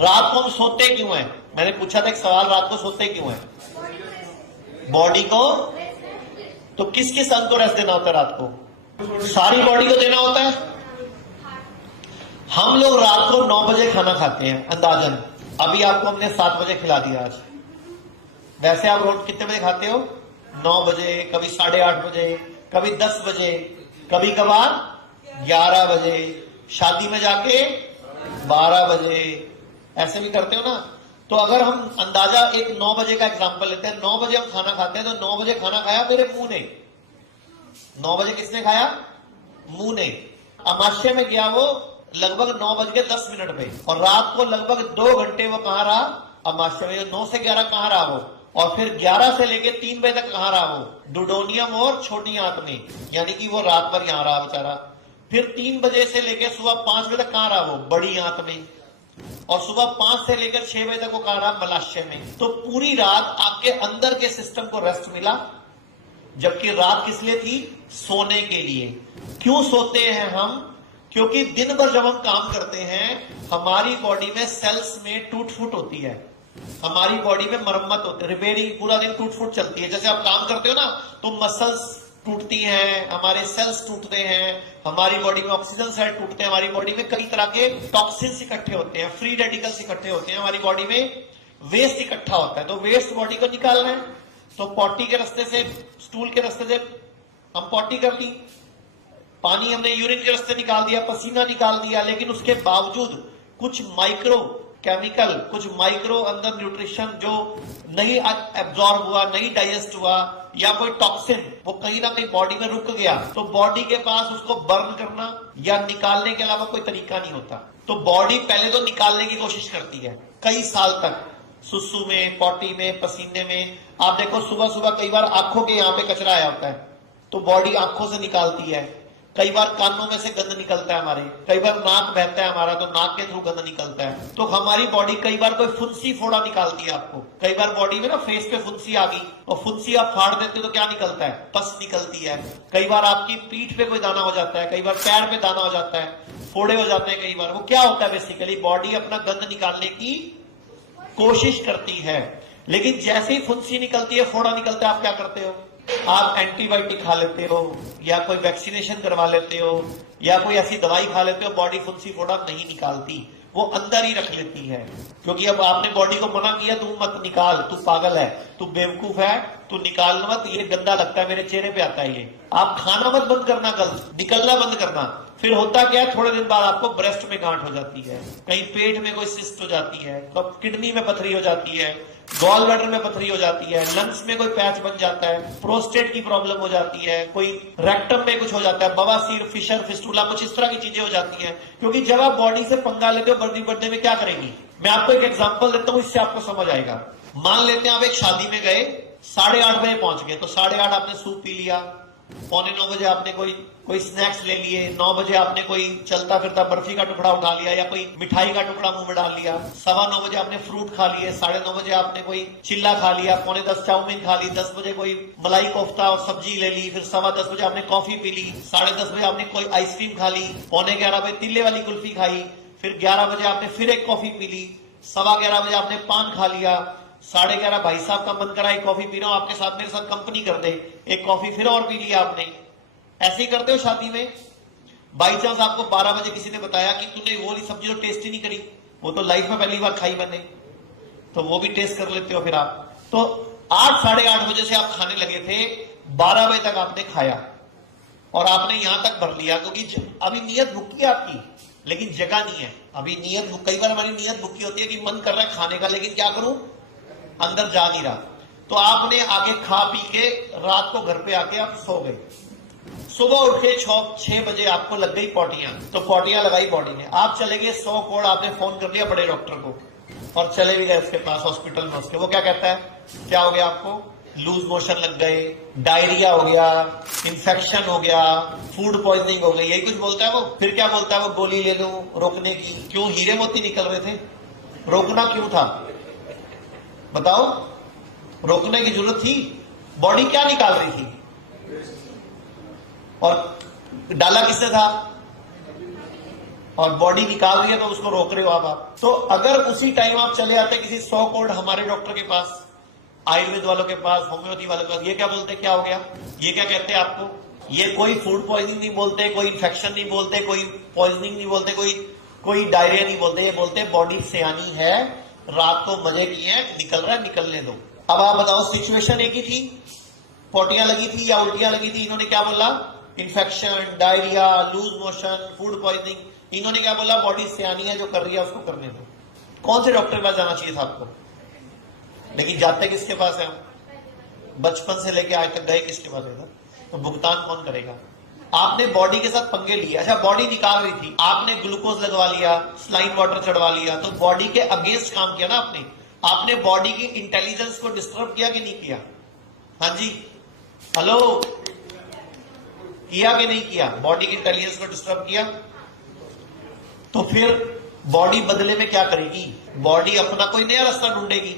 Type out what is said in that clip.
रात को हम सोते क्यों हैं? मैंने पूछा था एक सवाल, रात को सोते क्यों हैं? बॉडी को, तो किस किस अंग को रेस्ट देना होता है रात को? सारी बॉडी को देना होता है। हम लोग रात को 9 बजे खाना खाते हैं अंदाजन। अभी आपको हमने 7 बजे खिला दिया आज। वैसे आप रोज कितने बजे खाते हो? 9 बजे, कभी 8:30 बजे, कभी 10 बजे, कभी कभार 11 बजे, शादी में जाके 12 बजे, ऐसे भी करते हो ना। तो अगर हम अंदाजा एक 9 बजे का एग्जांपल लेते हैं, 9 बजे हम खाना खाते हैं, तो 9 बजे खाना खाया मेरे मुंह ने। 9 बजे किसने खाया? मुंह ने। अमाशय में गया वो लगभग 9:10 पे, और रात को लगभग 2 घंटे वो कहां रहा? अमाशय में। 9 से 11 कहां रहा वो? और फिर 11 से लेके 3 बजे तक कहां रहा वो? डुडोनियम और छोटी आंत में, यानी कि वो रात भर यहां रहा बेचारा। फिर 3 बजे से लेकर सुबह 5 बजे तक कहां रहा वो? बड़ी आंत में। और सुबह 5 से लेकर 6 बजे तक वो कहां रहा? मलाशय में। तो पूरी रात आपके अंदर के सिस्टम को रेस्ट मिला, जबकि रात किस लिए थी? सोने के लिए। क्यों सोते हैं हम? क्योंकि दिन भर जब हम काम करते हैं, हमारी बॉडी में सेल्स में टूट फूट होती है, हमारी बॉडी में मरम्मत होती है, रिपेयरिंग, पूरा दिन टूट फूट चलती है। जैसे आप काम करते हो ना, तो मसल्स टूटती हैं, हमारे सेल्स टूटते हैं, हमारी बॉडी में ऑक्सीजन सेल टूटते हैं, हमारी बॉडी में कई तरह के टॉक्सिन्स इकट्ठे होते हैं, फ्री रेडिकल्स इकट्ठे होते हैं, हमारी बॉडी में वेस्ट इकट्ठा होता है। तो वेस्ट बॉडी को निकालना है, तो पॉटी के रास्ते से, स्टूल के रास्ते से हम पॉटी कर ली, पानी हमने यूरिन के रास्ते निकाल दिया, पसीना निकाल दिया, लेकिन उसके बावजूद कुछ माइक्रो केमिकल, कुछ माइक्रो अंदर न्यूट्रिशन जो नहीं एब्जॉर्ब हुआ, नहीं डाइजेस्ट हुआ, या कोई टॉक्सिन वो कहीं ना कहीं बॉडी में रुक गया, तो बॉडी के पास उसको बर्न करना या निकालने के अलावा कोई तरीका नहीं होता। तो बॉडी पहले तो निकालने की कोशिश करती है कई साल तक, सुसु में, पॉटी में, पसीने में। आप देखो सुबह सुबह कई बार आंखों के यहाँ पे कचरा आया होता है, तो बॉडी आंखों से निकालती है। कई बार कानों में से गंद निकलता है हमारे, कई बार नाक बहता है हमारा, तो नाक के थ्रू गंद निकलता है। तो हमारी बॉडी कई बार कोई फुंसी फोड़ा निकालती है आपको। कई बार बॉडी में ना फेस पे फुंसी आ गई, और फुंसी आप फाड़ देते हो तो क्या निकलता है? पस निकलती है। कई बार आपकी पीठ पे कोई दाना हो जाता है, कई बार पैर पे दाना हो जाता है, फोड़े हो जाते हैं कई बार। वो क्या होता है? बेसिकली बॉडी अपना गंद निकालने की कोशिश करती है, लेकिन जैसे ही फुंसी निकलती है, फोड़ा निकलता है, आप क्या करते हो? आप एंटीबायोटिक खा लेते हो, या कोई वैक्सीनेशन करवा लेते हो, या कोई ऐसी दवाई खा लेते हो, बॉडी फुंसी फोड़ा नहीं निकालती, वो अंदर ही रख लेती है। क्योंकि अब आपने बॉडी को मना किया, तू मत निकाल, तू पागल है, तू बेवकूफ है, तू निकाल मत, ये गंदा लगता है, मेरे चेहरे पे आता है ये। आप खाना मत बंद करना, कल निकलना बंद करना। फिर होता क्या है? थोड़े दिन बाद आपको ब्रेस्ट में गांठ हो जाती है, कहीं पेट में कोई सिस्ट हो जाती है, तो किडनी में पथरी हो जाती है, गॉल ब्लैडर में पथरी हो जाती है, लंग्स में कोई पैच बन जाता है, प्रोस्टेट की प्रॉब्लम हो जाती है, कोई रेक्टम में कुछ हो जाता है, बवासीर, फिशर, फिस्टुला, कुछ इस तरह की चीजें हो जाती हैं। क्योंकि जब आप बॉडी से पंगा लेते हो, बर्थडे में क्या करेगी? मैं आपको एक एग्जांपल देता हूं, इससे आपको समझ आएगा। मान लेते हैं आप एक शादी में गए, 8:30 बजे पहुंच गए, तो 8:30 आपने सूप पी लिया, 8:45 बजे आपने कोई स्नैक्स ले लिए, 9 बजे आपने कोई चलता फिरता बर्फी का टुकड़ा उठा लिया, या कोई मिठाई का टुकड़ा मुंह में डाल लिया, 9:15 बजे आपने फ्रूट खा लिए, 9:30 बजे आपने कोई चिल्ला खा लिया, 9:45 चाउमीन खा ली, 10 बजे कोई मलाई कोफ्ता और सब्जी ले ली, फिर 10:15 बजे आपने कॉफी पी ली, 10:30 बजे आपने कोई आइसक्रीम खा ली, 11:15 बजे तिल्ले वाली कुल्फी खाई, फिर 11 बजे आपने फिर एक कॉफी पी ली, 11:15 बजे आपने पान खा लिया, 11:30 भाई साहब का मन करा एक कॉफी पी रहा हूं आपके साथ, मेरे साथ कंपनी कर दे, एक कॉफी फिर और पी लिया आपने। ऐसे ही करते हो शादी में। बाई चांस आपको 12 बजे किसी ने बताया कि तूने वो वाली सब्जी तो टेस्ट ही नहीं करी, वो तो लाइफ में पहली बार खाई मैंने, तो वो भी टेस्ट कर लेते हो फिर आप। तो 8, 8:30 बजे से आप खाने लगे थे, 12 बजे तक आपने खाया, और आपने यहां तक भर लिया, क्योंकि अभी नीयत भुक्की है आपकी, लेकिन जगह नहीं है अभी। नीयत, कई बार हमारी नीयत भुक्की होती है कि मन कर रहा है खाने का, लेकिन क्या करूं, अंदर जा नहीं रहा। तो आपने आगे खा पी के रात को घर पे आके आप सो गए, सुबह उठे 6 बजे आपको लग गई पॉटियां, तो पॉटियां लगाई बॉडी में, आप चले गए 100 कोड़, आपने फोन कर लिया बड़े डॉक्टर को, और चले भी गए उसके पास हॉस्पिटल में। उसके वो क्या कहता है? क्या हो गया आपको? लूज मोशन लग गए, डायरिया हो गया, इन्फेक्शन हो गया, फूड पॉइजनिंग हो गई, यही कुछ बोलता है वो। फिर क्या बोलता है वो? गोली ले लो रोकने की। क्यों? हीरे मोती निकल रहे थे, रोकना क्यों था बताओ? रोकने की जरूरत थी? बॉडी क्या निकाल रही थी? और डाला किसने था? और बॉडी निकाल रही है तो उसको रोक रहे हो आप। तो अगर उसी टाइम आप चले आते किसी 100 कोड हमारे डॉक्टर के पास, आयुर्वेद वालों के पास, होम्योपैथी वालों के पास, ये क्या बोलते, क्या हो गया, ये क्या कहते हैं आपको, ये कोई फूड पॉइजनिंग नहीं बोलते, कोई इन्फेक्शन नहीं बोलते, कोई पॉइजनिंग नहीं बोलते, कोई डायरिया नहीं बोलते, ये बोलते बॉडी सियानी है, रात को मजे किए हैं, निकल रहा है, निकलने दो। अब आप बताओ सिचुएशन एक ही थी, पोटियां लगी थी या उल्टियां लगी थी, इन्होंने क्या बोला, infection, diarrhoea, loose motion, food poisoning, इन्होंने क्या बोला, बॉडी सियानी है, जो कर रही है उसको करने दो। कौन से डॉक्टर के पास जाना चाहिए था आपको? लेकिन जाते किसके पास है हम? बचपन से लेके आज तक गए किसके पास है? तो भुगतान कौन करेगा? आपने बॉडी के साथ पंगे लिए। अच्छा, बॉडी निकाल रही थी, आपने ग्लूकोज लगवा लिया, स्लाइन वाटर चढ़वा लिया, तो बॉडी के अगेंस्ट काम किया ना आपने बॉडी की इंटेलिजेंस को डिस्टर्ब किया कि नहीं किया? हाँ जी, हेलो, किया कि नहीं किया? बॉडी की इंटेलिजेंस को डिस्टर्ब किया। तो फिर बॉडी बदले में क्या करेगी? बॉडी अपना कोई नया रास्ता ढूंढेगी।